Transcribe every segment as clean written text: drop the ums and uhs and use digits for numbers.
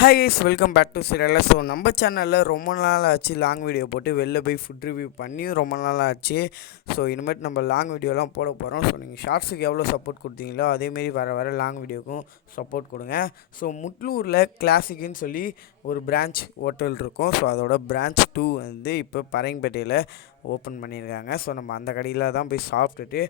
Hi guys, welcome back to serial. So நம்ம சேனலில் ரொம்ப நாள் ஆச்சு லாங் வீடியோ போட்டு வெளில போய் ஃபுட் ரிவ்யூ பண்ணி ரொம்ப நாள் ஆச்சு. ஸோ இனிமேட்டு நம்ம லாங் வீடியோலாம் போட போகிறோம். ஸோ நீங்கள் ஷார்ட்ஸுக்கு எவ்வளோ சப்போர்ட் கொடுத்தீங்களோ அதேமாரி வர லாங் வீடியோக்கும் சப்போர்ட் கொடுங்க. ஸோ முட்லூரில் கிளாசிக்குன்னு சொல்லி ஒரு பிரான்ச் ஹோட்டல் இருக்கும். ஸோ அதோட பிரான்ச் 2 வந்து இப்போ பரங்கிப்பேட்டையில் ஓப்பன் பண்ணியிருக்காங்க. ஸோ நம்ம அந்த கடையில் தான் போய் சாப்பிட்டுட்டு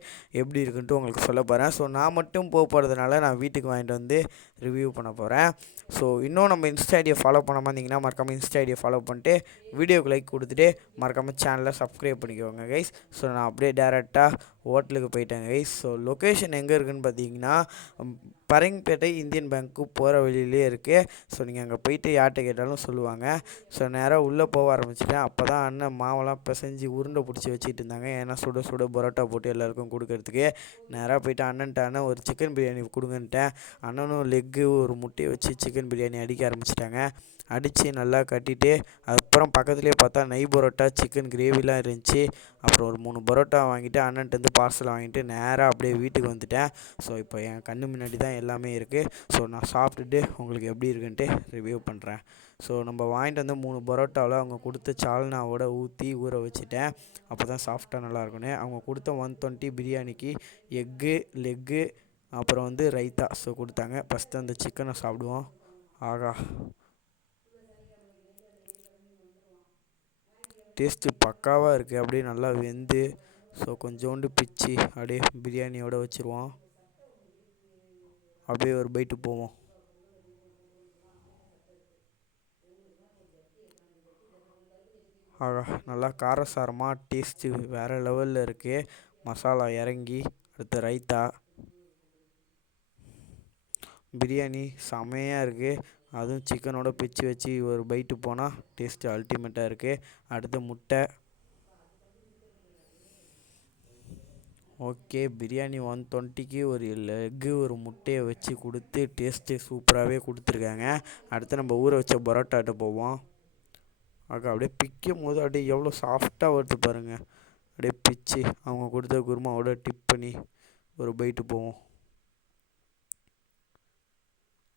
எப்படி இருக்குன்ட்டு உங்களுக்கு சொல்ல போகிறேன். ஸோ நான் மட்டும் போகிறதுனால நான் வீட்டுக்கு வாங்கிட்டு வந்து ரிவ்யூ பண்ண போகிறேன். ஸோ இன்னும் நம்ம இன்ஸ்டா ஐடியை ஃபாலோ பண்ணாமல் இருந்தீங்கன்னா மறக்காமல் இன்ஸ்டா ஐடியை ஃபாலோ பண்ணிட்டு வீடியோக்கு லைக் கொடுத்துட்டு மறக்காமல் சேனலை சப்ஸ்கிரைப் பண்ணிக்கோங்க கைஸ். ஸோ நான் அப்படியே டேரெக்டாக ஹோட்டலுக்கு போயிட்டேன் கைஸ். ஸோ லொக்கேஷன் எங்கே இருக்குதுன்னு பார்த்தீங்கன்னா பரங்கிப்பேட்டை இந்தியன் பேங்க்கு போகிற வழியிலே இருக்குது. ஸோ நீங்கள் அங்கே போயிட்டு யார்கிட்ட கேட்டாலும் சொல்லுவாங்க. ஸோ நேராக உள்ளே போக ஆரம்பிச்சிட்டேன். அப்போ தான் அண்ணன் மாவெல்லாம் பிசைஞ்சு உருண்டை பிடிச்சி வச்சுட்டு இருந்தாங்க. ஏன்னா சுட சுட பரோட்டா போட்டு எல்லாேருக்கும் கொடுக்கறதுக்கு. நேராக போய்ட்டு அண்ணன்ட்ட ஒரு சிக்கன் பிரியாணி கொடுங்கன்ட்டேன். அண்ணனும் லெக்கு ஒரு முட்டையை வச்சு சிக்கன் பிரியாணி அடிக்க ஆரம்பிச்சிட்டாங்க. அடித்து நல்லா கட்டிட்டு அதுக்கப்புறம் பக்கத்துலேயே பார்த்தா நெய் பரோட்டா சிக்கன் கிரேவிலாம் இருந்துச்சு. அப்புறம் ஒரு 3 பரோட்டா வாங்கிட்டு அண்ணன்ட்டேருந்து பார்சல் வாங்கிட்டு நேராக அப்படியே வீட்டுக்கு வந்துட்டேன். ஸோ இப்போ என் கண்ணு முன்னாடி தான் எல்லாமே இருக்குது. ஸோ நான் சாப்பிட்டுட்டு உங்களுக்கு எப்படி இருக்குன்ட்டு ரிவ்யூ பண்ணுறேன். ஸோ நம்ம வாங்கிட்டு வந்து 3 பரோட்டாவில் அவங்க கொடுத்த சால்னாவோட ஊற்றி ஊற வச்சுட்டேன். அப்போ தான் சாஃப்டாக நல்லாயிருக்குன்னு. அவங்க கொடுத்த 120 பிரியாணிக்கு எக்கு லெக்கு அப்புறம் வந்து ரைத்தா ஸோ கொடுத்தாங்க. ஃபஸ்ட்டு அந்த சிக்கனை சாப்பிடுவோம். ஆகா, டேஸ்ட்டு பக்காவாக இருக்குது. அப்படியே நல்லா வெந்து ஸோ கொஞ்சோண்டு பிச்சு அப்படியே பிரியாணியோடு வச்சுருவோம். அப்படியே ஒரு பைட்டு போவோம். ஆகா, நல்லா காரசாரமாக டேஸ்ட்டு வேறு லெவலில் இருக்குது. மசாலா இறங்கி அடுத்த ரைத்தா பிரியாணி செமையாக இருக்குது. அதுவும் சிக்கனோட பிச்சு வச்சு ஒரு பைட்டு போனால் டேஸ்ட்டு அல்டிமேட்டாக இருக்குது. அடுத்து முட்டை. ஓகே, பிரியாணி 120க்கு ஒரு லெக்கு ஒரு முட்டையை வச்சு கொடுத்து டேஸ்ட்டு சூப்பராகவே கொடுத்துருக்காங்க. அடுத்து நம்ம ஊற வச்ச பரோட்டாட்ட போவோம். ஆகா, அப்படியே பிக்கும் போது அப்படியே எவ்வளோ சாஃப்டாக வருது பாருங்கள். அப்படியே பிச்சு அவங்க கொடுத்த குருமாவோட டிப் பண்ணி ஒரு பைட்டு போவோம்.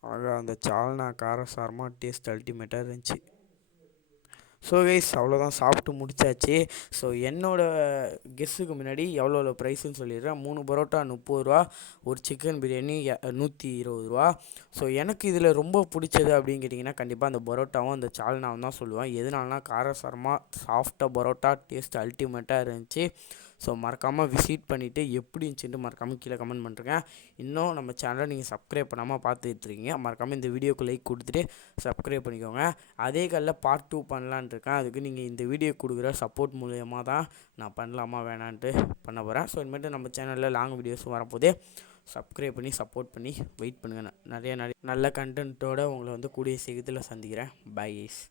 ஆகா, அந்த சால்னா காரசாரமாக டேஸ்ட் அல்டிமேட்டாக இருந்துச்சு. ஸோ கைஸ், அவ்வளோதான் சாப்பிட்டு முடிச்சாச்சு. ஸோ என்னோடய கெஸ்ஸுக்கு முன்னாடி எவ்வளோ ப்ரைஸுன்னு சொல்லிடுறேன். 3 பரோட்டா 30 ரூபா, ஒரு சிக்கன் பிரியாணி 120 ரூபா. ஸோ எனக்கு இதில் ரொம்ப பிடிச்சது அப்படின்னு கேட்டிங்கன்னா கண்டிப்பாக அந்த பரோட்டாவும் அந்த சால்னாவும் தான் சொல்லுவேன். எதனாலனா காரசாரமாக சாஃப்டாக பரோட்டா டேஸ்ட் அல்டிமேட்டாக இருந்துச்சு. ஸோ மறக்காமல் விசிட் பண்ணிவிட்டு எப்படி இருந்துச்சுன்ட்டு மறக்காமல் கீழே கமெண்ட் பண்ணுறேங்க. இன்னும் நம்ம சேனலை நீங்கள் சப்ஸ்கிரைப் பண்ணாமல் பார்த்துட்ருக்கீங்க. மறக்காமல் இந்த வீடியோக்கு லைக் கொடுத்துட்டு சப்ஸ்கிரைப் பண்ணிக்கோங்க. அதே காலில் பார்ட் 2 பண்ணலான்னு இருக்கேன். அதுக்கு நீங்கள் இந்த வீடியோ கொடுக்குற சப்போர்ட் மூலயமா தான் நான் பண்ணலாமா வேணான்ட்டு பண்ண போகிறேன். ஸோ இனிமேட்டு நம்ம சேனலில் லாங் வீடியோஸும் வரப்போதே சப்ஸ்கிரைப் பண்ணி சப்போர்ட் பண்ணி வெயிட் பண்ணுங்கள். நிறைய நல்ல கண்டென்ட்டோடு உங்களை வந்து கூடிய சீக்கிரத்தில் சந்திக்கிறேன். Bye guys.